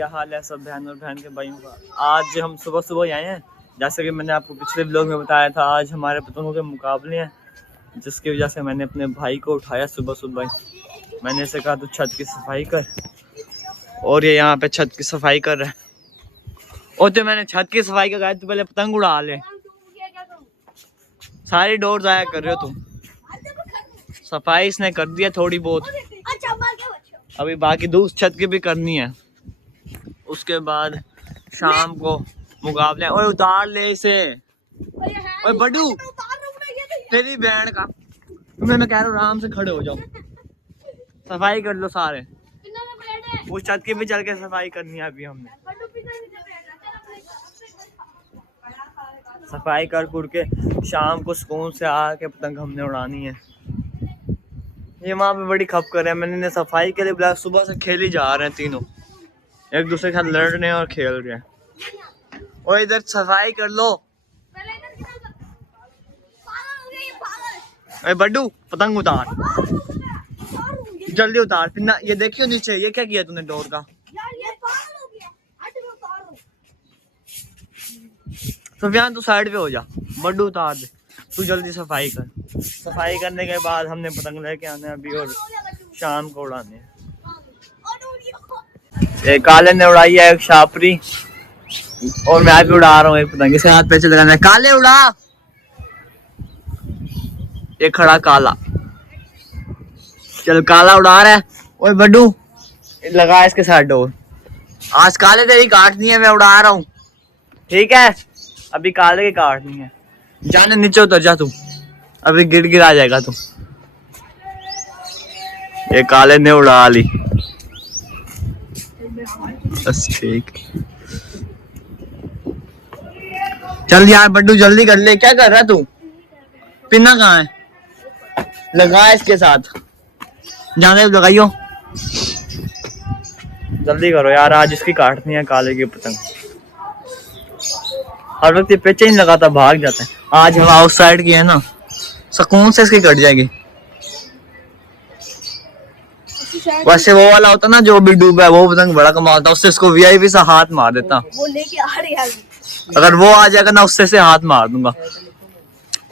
क्या हाल है सब बहन और बहन के भाइयों का। आज हम सुबह सुबह ही आए हैं, जैसे कि मैंने आपको पिछले व्लॉग में बताया था। आज हमारे पतंगों के मुकाबले हैं, जिसकी वजह से मैंने अपने भाई को उठाया सुबह सुबह ही। मैंने इसे कहा तू छत की सफाई कर, और ये यहाँ पे छत की सफाई कर रहा है। और तो मैंने छत की सफाई का कहा तू पहले पतंग उड़ा ले, सारी डोर जाया कर रहे हो तुम। सफाई इसने कर दिया थोड़ी बहुत, अभी बाकी दूसरी छत की भी करनी है। उसके बाद शाम को मुकाबले। ओए उतार ले इसे, ओए बड्डू तेरी बहन का। तुम्हें मैं कह रहा हूँ आराम से खड़े हो जाओ, सफाई कर लो सारे। उस छत की भी चल के सफाई करनी है अभी हमने। सफाई कर कुर के शाम को सुकून से आके पतंग हमने उड़ानी है। ये वहाँ पे बड़ी खप कर रहे हैं, मैंने इन्हें सफाई के लिए बुलाया। सुबह से खेल ही जा रहे हैं तीनों, एक दूसरे के साथ लड़ रहे हैं और खेल रहे हैं। और इधर सफाई कर लो। अरे बड्डू पतंग उतार, जल्दी उतार। फिर ना ये देखियो नीचे, ये क्या किया तूने डोर का। सुफियान तू साइड पे हो जा, बड्डू उतार दे। तू जल्दी सफाई कर। सफाई करने के बाद हमने पतंग लेके आने अभी और शाम को उड़ाने। ये काले ने उड़ाई है एक शापरी, और मैं भी उड़ा रहा हूँ एक पतंग। इसे हाथ पे लगाना है। काले उड़ा, ये खड़ा काला। चल काला उड़ा रहा है। ओए बड्डू लगा इसके साथ डोर। आज काले तेरी काटनी है, मैं उड़ा रहा हूँ ठीक है। अभी काले की काटनी है। जाने नीचे उतर जा तू, अभी गिर आ जाएगा तू। ये काले ने उड़ा ली, बस ठीक। चल यार बड्डू जल्दी कर ले, क्या कर रहा तू। पिन्ना कहाँ है, लगा इसके साथ। जाने लगाइयो, जल्दी करो यार, आज इसकी काटनी है काले की पतंग। हर वक्त ये पीछे ही लगाता, भाग जाता है। आज हम आउट साइड की है ना, सुकून से इसकी कट जाएगी। वैसे वो वाला होता ना जो भी डूबा है, वो पतंग बड़ा कमाल होता, उससे इसको वीआईपी सा हाथ मार देता। वो लेके आ रहा है, अगर वो आ जाएगा ना उससे से हाथ मार दूंगा।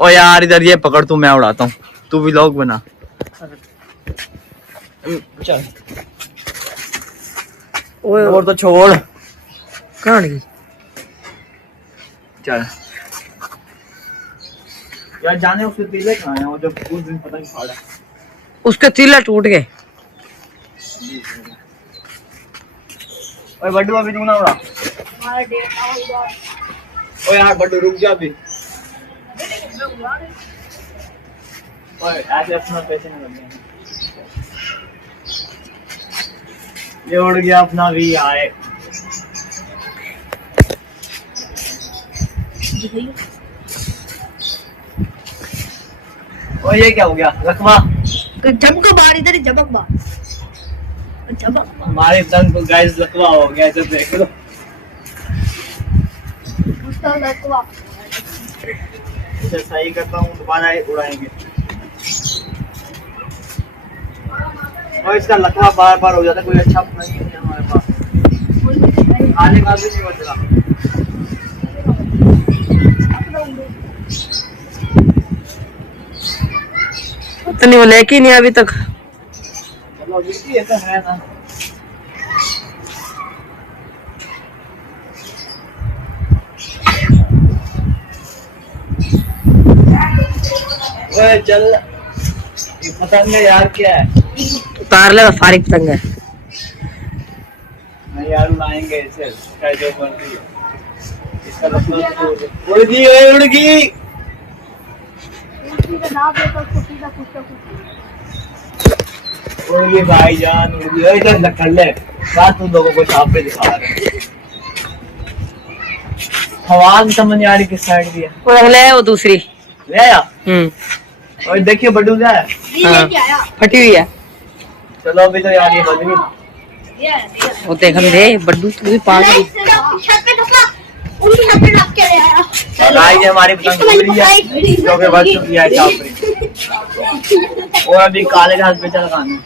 ओ यार इधर ये पकड़ तू, मैं उड़ाता हूँ, तू भी व्लॉग बना। चल और तो छोड़ कहानी। चल यार जाने उसके तीले कहाँ हैं, वो जो उस दिन पतंग फाड़ा, उसके तीले टूट गए। ओए बड्डू अभी तू ना उड़ा। ओ यार बड्डू रुक जा अभी। ओए ऐसे अपना पैसे ना लग। ये उड़ गया अपना भी आए। ओ ये क्या हो गया, लकवा झमक बार इधर ही, झमक बार हमारे पतंग को गाइस लकवा हो गया, इधर देख लो। लकवा इसे सही करता हूँ, दोबारा उड़ाएंगे। और इसका लकवा बार बार हो जाता है, कोई अच्छा नहीं है हमारे पास। खाने का भी नहीं बच रहा। इतनी वो लेके नहीं अभी तक। चलो ये तो है ना। ओए चल, ये पतंग है यार, क्या है। उतार ले, फारिक पतंग है। नहीं यार उड़ाएंगे इसे, चाहे जो मर्जी हो। इसका मतलब उड़ गई, उड़ गई। उड़ गई भाईजान, उड़ गई। इधर कर ले, साथ तुम लोगों को छाप पे दिखा रहे हैं। हवा भी समझ नहीं आ रही किस साइड की है। वो अगले है, वो दूसरी ले आया। और देखिए बड्डू क्या है, फटी हुई है। चलो अभी तो यार ये बज गई। वो देख हम दे बड्डू, तू भी पागल। गाइस हमारी पतंग उड़ रही है, जो कि बच चुकी है छापरी। और अभी काले के हाथ पे लगाना।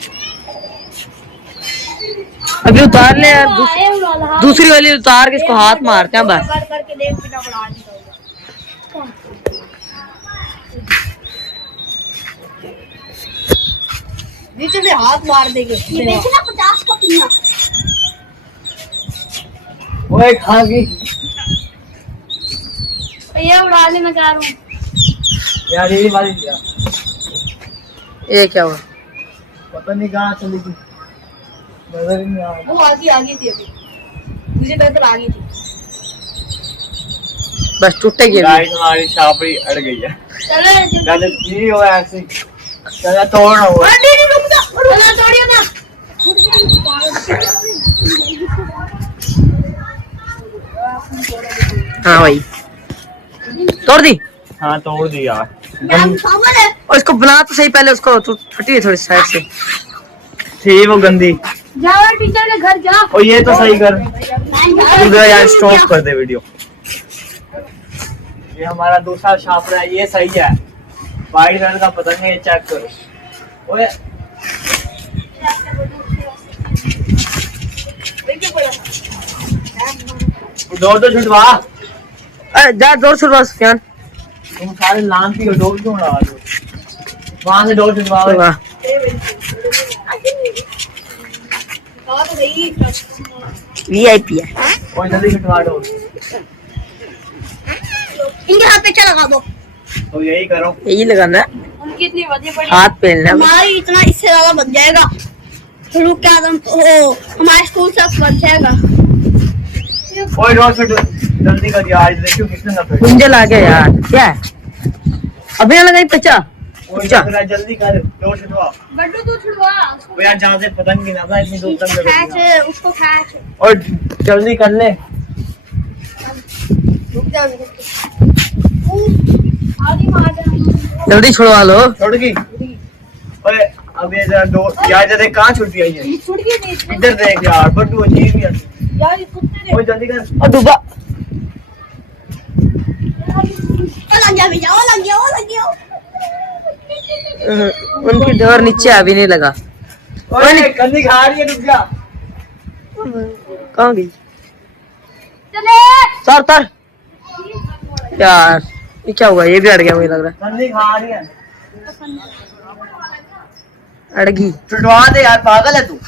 अभी उतार ले यार, दूसरी वाली उतार के इसको हाथ मारते हैं बस। नीचे से हाथ मार देंगे। ये देखना 50 का पिन्ना। ओए खा गई ये उड़ा ले, मैं जा रहा हूँ यार, यही वाली दिया। ये क्या हुआ? पता नहीं कहाँ चली गई, नजर ही नहीं आ रहा। वो आगी थी अभी, मुझे बेहतर आ गई थी। बस टूटेगी गाइस हमारी शापड़ी अड़ गई है। चलो पहले नहीं हुआ ऐसे, चला तोड़ना हुआ। नहीं रुक जा, तोड़ियो ना। हाँ भाई तोड़ दी। हाँ तोड़ दी यार। और इसको बना तो सही पहले, उसको फटी है थोड़ी साइड से। थी वो गंदी। जाओ टीचर के घर जा। और ये तो सही कर, तू यार स्टॉप कर दे वीडियो। ये हमारा दूसरा छापरा है, ये सही है। वाइट कलर का पतंग है, ये चेक करो। ओए डोर तो छुटवा। अरे जा जोर से बस फ्यान। तुम सारे लान की डोर क्यों उड़ा रहे हो? वहां से डोर छुटवा। वाह वीआईपी है। और जल्दी छुटवा डोर। इनके हाथ पे क्या लगा दो। तो यही करो। यही लगाना है, उनकी इतनी वजह पड़ी, हाथ पहनना है। हमारा इतना इससे ज्यादा बन जाएगा। रुक क्या दम ओ, हमारे स्कूल से बन जाएगा। ओए डोर छुट, जल्दी कर यार, देखियो कितने नफे। मुंजे ला गया यार, क्या है अभी ना लगाई पचा। ओए जल्दी कर, डोर छुटवा। बड्डू तू छुड़वा ओ यार जहां से पतंग गिना था इतनी दूर तक खींच, उसको खींच। और जल्दी कर ले। रुक जा, आगे मार दे। जल्दी छुड़वा लो। छुट गई। ओए अब ये जरा डोर यार, जरा कहां छुट गई है? छुट गई नहीं इधर देख यार, बड्डू अजीब ही है। यार, ये कुत्ते ने ओए जल्दी कर। और डूबा। लग गया भैया, वो लग गया, वो लग गया। उनकी डोर नीचे अभी नहीं लगा। ओए कंदी खा रही है, रुक जा। कहाँ गई? चले सर तर यार, ये क्या हुआ? ये भी अड़ गया मुझे लग रहा कंदी खा रही है। है। अड़ गई। छुटवा दे यार, पागल है तू।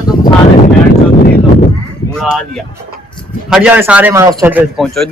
तुम सारे उड़ा लिया। हट जाओ सारे, मानो उस छत पे पहुंचो।